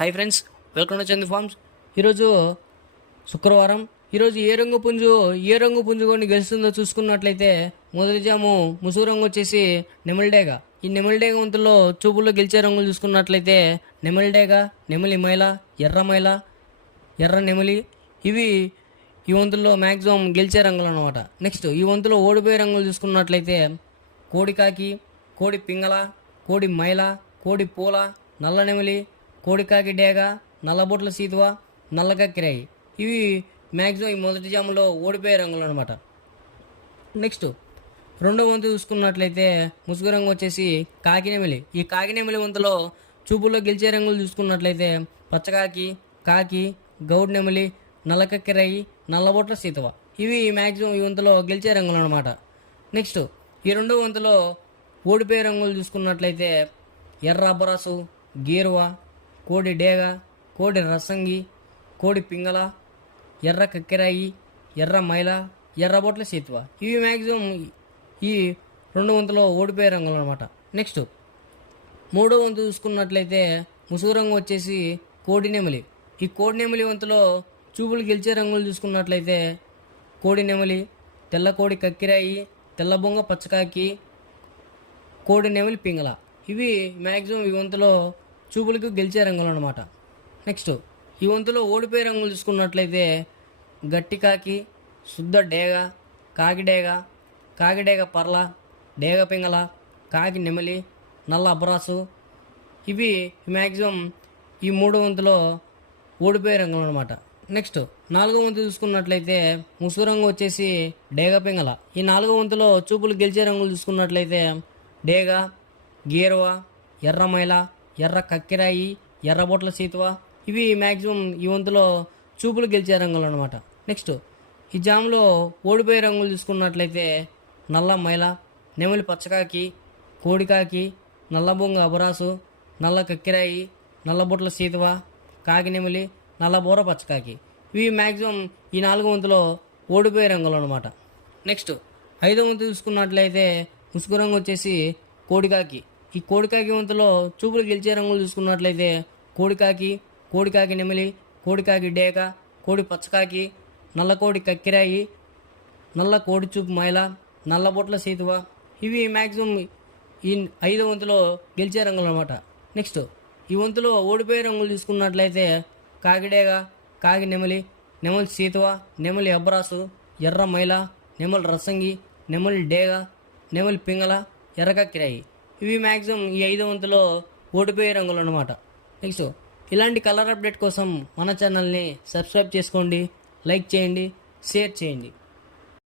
Hi friends, welcome to Chandu farms. ఈరోజు శుక్రవారం. ఈరోజు ఏ రంగు పుంజుకొని గెలుస్తుందో చూసుకున్నట్లయితే మొదటి జాము ముసుగు రంగు వచ్చేసి నెమలిడేగ. ఈ నెమలిడేగ వంతుల్లో చూపుల్లో గెలిచే రంగులు చూసుకున్నట్లయితే నెమలిడేగ, నెమలి మైల, ఎర్ర మైల, ఎర్ర నెమలి. ఇవి ఈ వంతుల్లో మ్యాక్సిమం గెలిచే రంగులు అనమాట. నెక్స్ట్ ఈ వంతులో ఓడిపోయే రంగులు చూసుకున్నట్లయితే కోడి కాకి, కోడి పింగళ, కోడి మైల, కోడి పూల, నల్ల నెమలి, కోడికాకి డేగ, నల్లబొట్ల సీతువ, నల్లకక్కిరాయి. ఇవి మ్యాక్సిమం ఈ మొదటి జాములో ఓడిపోయే రంగులు అనమాట. నెక్స్ట్ రెండో వంతు చూసుకున్నట్లయితే ముసుగు రంగు వచ్చేసి కాకినెమిలి. ఈ కాకినెమిలి వంతులో చూపుల్లో గెలిచే రంగులు చూసుకున్నట్లయితే పచ్చకాకి, కాకి, గౌడ్ నెమలి, నల్లకక్కిరాయి, నల్లబొట్ల సీతువ. ఇవి మ్యాక్సిమం ఈ వంతులో గెలిచే రంగులు అనమాట. నెక్స్ట్ ఈ రెండో వంతులో ఓడిపోయే రంగులు చూసుకున్నట్లయితే ఎర్ర అబ్బరాసు, గేరువ, కోడి డేగ, కోడి రసంగి, కోడి పింగళ, ఎర్ర కక్కెరాయి, ఎర్ర మైల, ఎర్రబొట్ల సీతువ. ఇవి మ్యాక్సిమం ఈ రెండు వంతులో ఓడిపోయే రంగులు అనమాట. నెక్స్ట్ మూడో వంతు చూసుకున్నట్లయితే ముసుగు రంగు వచ్చేసి కోడి నెమలి. ఈ కోడి నెమలి వంతులో చూపులు గెలిచే రంగులు చూసుకున్నట్లయితే కోడి నెమలి, తెల్ల కోడి కక్కిరాయి, తెల్ల బొంగ పచ్చకాకి, కోడి నెమలి పింగళ. ఇవి మ్యాక్సిమం ఈ వంతులో చూపులకు గెలిచే రంగులు అనమాట. నెక్స్ట్ ఈ వంతులో ఓడిపోయే రంగులు చూసుకున్నట్లయితే గట్టి కాకి, శుద్ధ డేగ, కాకిడేగ, కాకిడేగ పర్ల, డేగ పింగళ, కాకి నెమలి, నల్ల అబ్రాసు. ఇవి మ్యాక్సిమం ఈ మూడో వంతులో ఓడిపోయే రంగులు అనమాట. నెక్స్ట్ నాలుగో వంతు చూసుకున్నట్లయితే ముసుగు రంగు వచ్చేసి డేగ పింగళ. ఈ నాలుగో వంతులో చూపులు గెలిచే రంగులు చూసుకున్నట్లయితే డేగ, గేరువ, ఎర్ర మైల, ఎర్ర కక్కిరాయి, ఎర్రబొట్ల సీతువ. ఇవి మ్యాక్సిమం ఈ వంతులో చూపులు గెలిచే రంగులు అనమాట. నెక్స్ట్ ఈ జాములో ఓడిపోయే రంగులు చూసుకున్నట్లయితే నల్ల మైల, నెమలి పచ్చకాకి, కోడికాకి, నల్లబొంగ అబరాసు, నల్ల కక్కిరాయి, నల్లబొట్ల సీతువ, కాకి నెమలి, నల్లబోర పచ్చకాకి. ఇవి మ్యాక్సిమం ఈ నాలుగో వంతులో ఓడిపోయే రంగులు అనమాట. నెక్స్ట్ ఐదో వంతు చూసుకున్నట్లయితే ముసుగు రంగు వచ్చేసి కోడికాకి. ఈ కోడికాకి వంతులో చూపులు గెలిచే రంగులు చూసుకున్నట్లయితే కోడికాకి, కోడికాకి నెమలి, కోడికాకి డేక, కోడి పచ్చకాకి, నల్ల కోడి కక్కిరాయి, నల్ల కోడి చూపు మైల, నల్లబొట్ల సీతువ. ఇవి మ్యాక్సిమం ఈ ఐదో వంతులో గెలిచే రంగులు అనమాట. నెక్స్ట్ ఈ వంతులో ఓడిపోయే రంగులు చూసుకున్నట్లయితే కాకిడేగ, కాకి నెమలి, నెమలి సీతువ, నెమలి అబ్రాసు, ఎర్ర మైల, నెమలి రసంగి, నెమలి డేగ, నెమలి పింగళ, ఎర్రకక్కిరాయి. ఇవి మ్యాక్సిమం ఈ ఐదో వంతులో ఓడిపోయే రంగులు అనమాట. నెక్స్ట్ ఇలాంటి కలర్ అప్డేట్ కోసం మన ఛానల్ని సబ్స్క్రైబ్ చేసుకోండి, లైక్ చేయండి, షేర్ చేయండి.